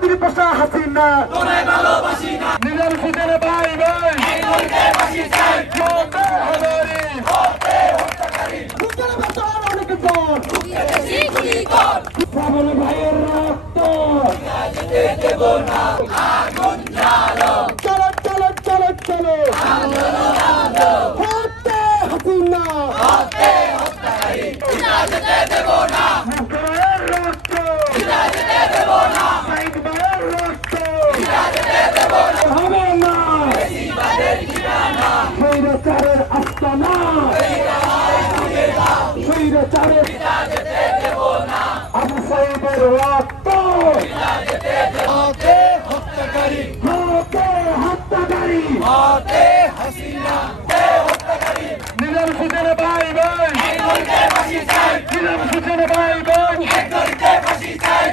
মোদির পোষা হাসিনা নিজাম সুদের ভাই ভাই ভেতর চলো চলো চলো চলো। হতে হাসিনা রক্ত সাইদ ভাইয়ের রক্ত হবে না স্বৈরাচারের আস্তানা স্বৈরাচারের আবু সাইদের রক্ত হাতে হত্যাকারী হাতে হত্যাকারী হাতে হাসিনা নিজাম সুজেন ভাই ভাই ভাই ভাই